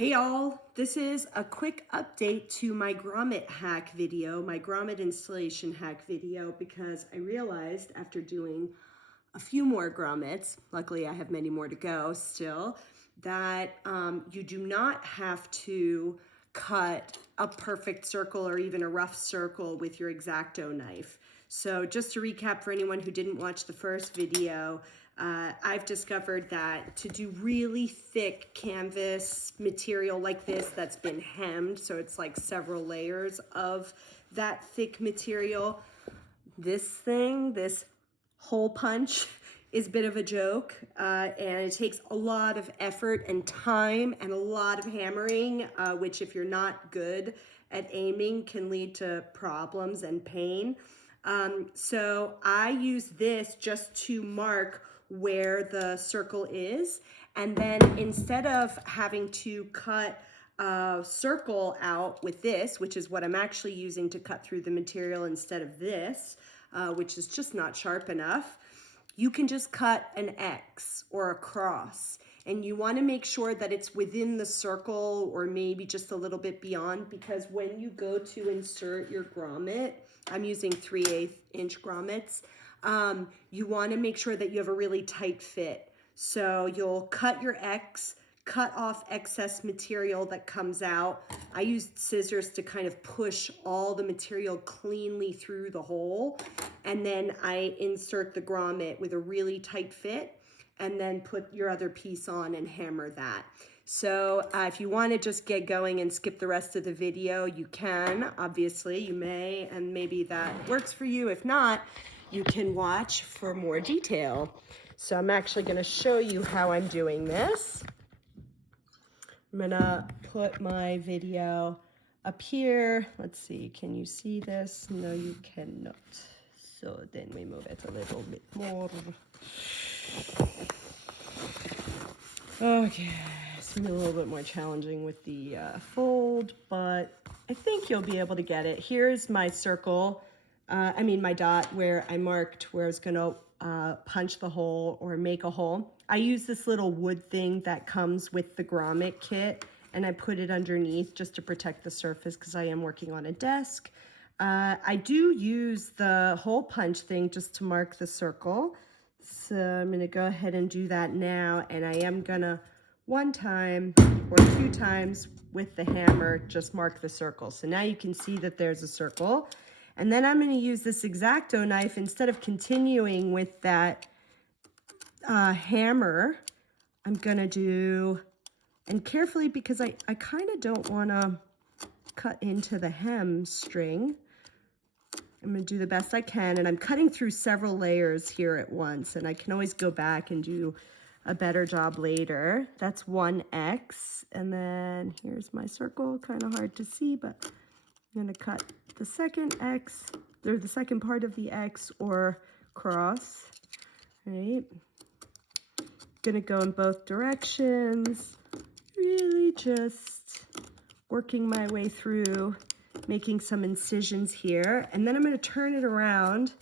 Hey y'all, this is a quick update to my grommet hack video, my grommet installation hack video, because I realized after doing a few more grommets, luckily I have many more to go still, that you do not have to cut a perfect circle or even a rough circle with your X-Acto knife. So just to recap for anyone who didn't watch the first video, I've discovered that to do really thick canvas material like this that's been hemmed, so it's like several layers of that thick material, this hole punch is a bit of a joke, and it takes a lot of effort and time and a lot of hammering, which if you're not good at aiming can lead to problems and pain. So I use this just to mark where the circle is, and then instead of having to cut a circle out with this, which is what I'm actually using to cut through the material instead of this, which is just not sharp enough, you can just cut an X or a cross. And you want to make sure that it's within the circle or maybe just a little bit beyond, because when you go to insert your grommet, I'm using 3/8 inch grommets, you want to make sure that you have a really tight fit. So you'll cut your X, cut off excess material that comes out. I used scissors to kind of push all the material cleanly through the hole, and then I insert the grommet with a really tight fit and then put your other piece on and hammer that. So if you want to just get going and skip the rest of the video, you can. Obviously, you may, and maybe that works for you. If not, you can watch for more detail. So I'm actually going to show you how I'm doing this. I'm going to put my video up here. Let's see, can you see this? No, you cannot. So then we move it a little bit more. Okay, it's gonna be a little bit more challenging with the fold, but I think you'll be able to get it. Here's my circle, my dot where I marked where I was gonna punch the hole or make a hole. I use this little wood thing that comes with the grommet kit, and I put it underneath just to protect the surface because I am working on a desk. I do use the hole punch thing just to mark the circle. So I'm gonna go ahead and do that now, and I am gonna one time or two times with the hammer just mark the circle. So now you can see that there's a circle. And then I'm gonna use this X-Acto knife instead of continuing with that hammer. I'm gonna do, and carefully, because I kind of don't wanna cut into the hem string, I'm going to do the best I can, and I'm cutting through several layers here at once, and I can always go back and do a better job later. That's one X, and then here's my circle, kind of hard to see, but I'm going to cut the second X, or the second part of the X or cross, right? Going to go in both directions, really just working my way through, making some incisions here, and then I'm going to turn it around,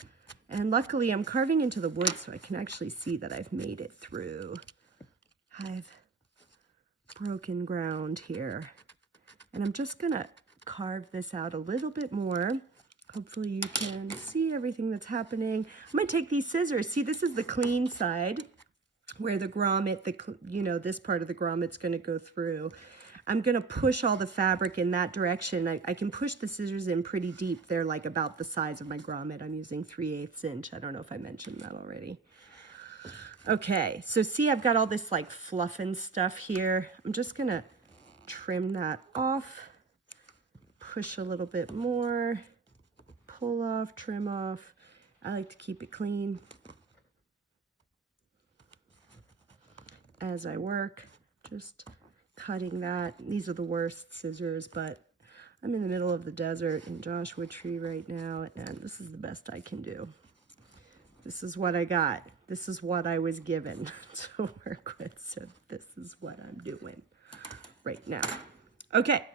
and luckily I'm carving into the wood so I can actually see that I've made it through. I've broken ground here, and I'm just going to carve this out a little bit more. Hopefully you can see everything that's happening. I'm going to take these scissors. See, this is the clean side where the grommet, this part of the grommet's going to go through. I'm going to push all the fabric in that direction. I can push the scissors in pretty deep. They're like about the size of my grommet. I'm using 3/8 inch. I don't know if I mentioned that already. Okay, so see, I've got all this like fluff and stuff here. I'm just going to trim that off, push a little bit more, pull off, trim off. I like to keep it clean as I work. Just cutting that. These are the worst scissors, but I'm in the middle of the desert in Joshua Tree right now, and this is the best I can do. This is what I got. This is what I was given to work with, so this is what I'm doing right now. Okay,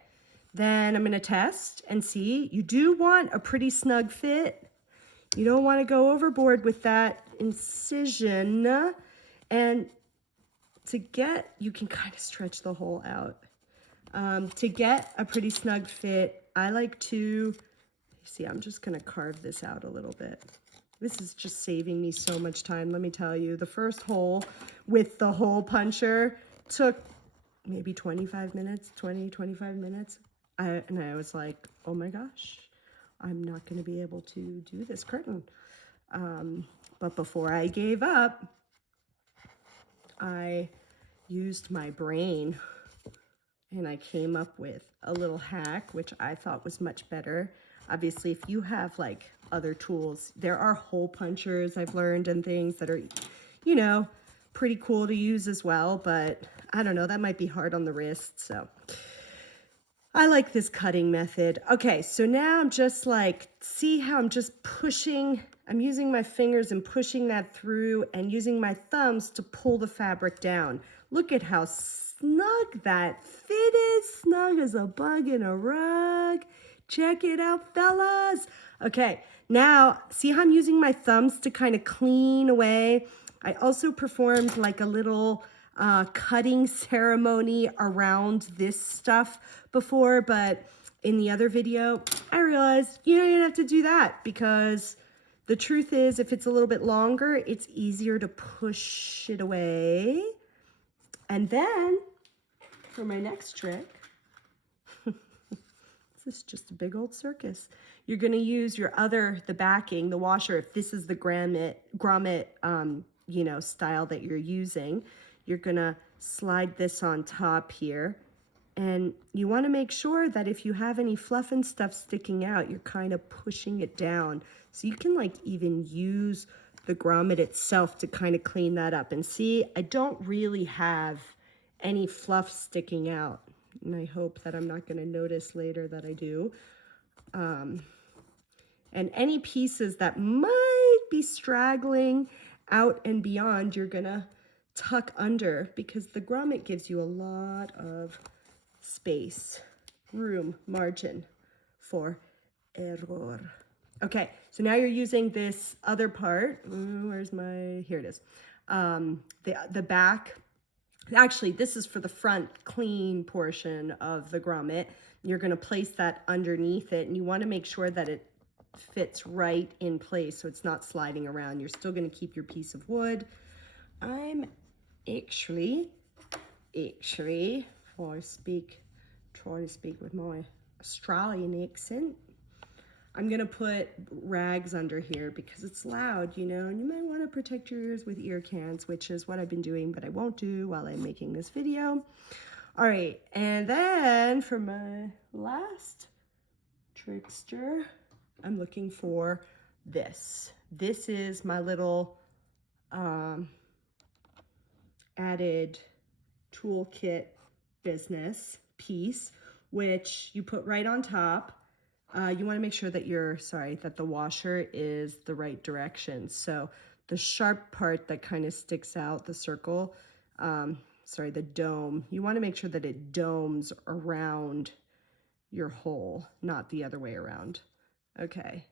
then I'm going to test and see. You do want a pretty snug fit. You don't want to go overboard with that incision, and you can kind of stretch the hole out. To get a pretty snug fit, I like to, see, I'm just gonna carve this out a little bit. This is just saving me so much time, let me tell you. The first hole with the hole puncher took maybe 25 minutes, 25 minutes. And I was like, oh my gosh, I'm not gonna be able to do this curtain. But before I gave up, I used my brain and I came up with a little hack, which I thought was much better. Obviously, if you have like other tools, there are hole punchers I've learned and things that are, you know, pretty cool to use as well, but I don't know, that might be hard on the wrist, so I like this cutting method. Okay, so now I'm just like, see how I'm just pushing, I'm using my fingers and pushing that through and using my thumbs to pull the fabric down. Look at how snug that fit is, snug as a bug in a rug. Check it out, fellas. Okay, now see how I'm using my thumbs to kind of clean away. I also performed like a little cutting ceremony around this stuff before, but in the other video, I realized you don't even have to do that because the truth is if it's a little bit longer, it's easier to push it away. And then for my next trick, this is just a big old circus. You're gonna use your the backing, the washer, if this is the grommet, you know, style that you're using, you're gonna slide this on top here. And you wanna make sure that if you have any fluff and stuff sticking out, you're kind of pushing it down. So you can like even use the grommet itself to kind of clean that up. And see, I don't really have any fluff sticking out. And I hope that I'm not gonna notice later that I do. And any pieces that might be straggling out and beyond, you're gonna tuck under because the grommet gives you a lot of space, room, margin for error. Okay, so now you're using this other part. Where's my, here it is. The back. Actually, this is for the front clean portion of the grommet. You're gonna place that underneath it and you wanna make sure that it fits right in place so it's not sliding around. You're still gonna keep your piece of wood. I'm actually, if I try to speak with my Australian accent, I'm gonna put rags under here because it's loud, you know, and you might wanna protect your ears with ear cans, which is what I've been doing, but I won't do while I'm making this video. All right, and then for my last trickster, I'm looking for this. This is my little added toolkit business piece, which you put right on top. You want to make sure that that the washer is the right direction. So the sharp part that kind of sticks out, the circle, the dome, you want to make sure that it domes around your hole, not the other way around. Okay,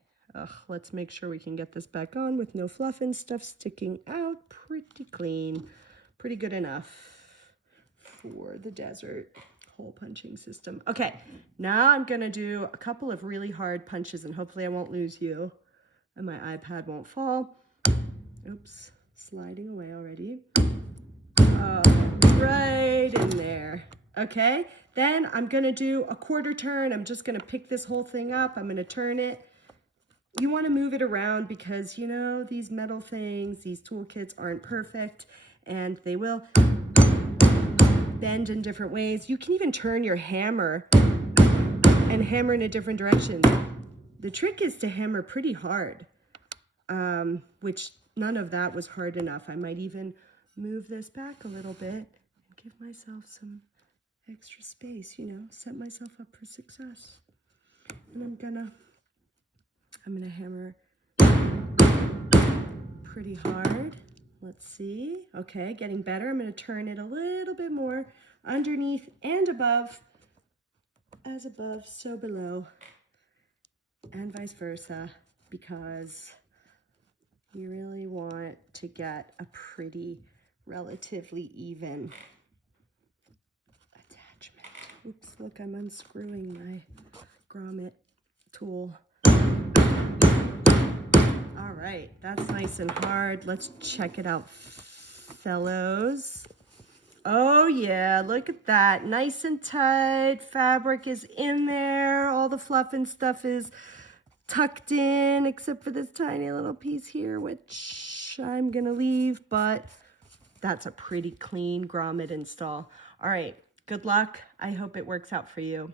let's make sure we can get this back on with no fluff and stuff sticking out. Pretty clean, pretty good enough for the desert hole punching system. Okay, now I'm gonna do a couple of really hard punches and hopefully I won't lose you and my iPad won't fall. Oops, sliding away already. Oh, right in there. Okay, then I'm gonna do a quarter turn. I'm just gonna pick this whole thing up. I'm gonna turn it. You wanna move it around because, you know, these metal things, these toolkits aren't perfect and they will bend in different ways. You can even turn your hammer and hammer in a different direction. The trick is to hammer pretty hard, which none of that was hard enough. I might even move this back a little bit and give myself some extra space, you know, set myself up for success. And I'm gonna hammer pretty hard. Let's see. Okay, getting better. I'm gonna turn it a little bit more underneath and above. As above, so below, and vice versa, because you really want to get a pretty relatively even attachment. Oops, look, I'm unscrewing my grommet tool. All right, that's nice and hard. Let's check it out, fellows. Oh yeah, look at that. Nice and tight. Fabric is in there. All the fluff and stuff is tucked in, except for this tiny little piece here, which I'm gonna leave, but that's a pretty clean grommet install. All right, good luck. I hope it works out for you.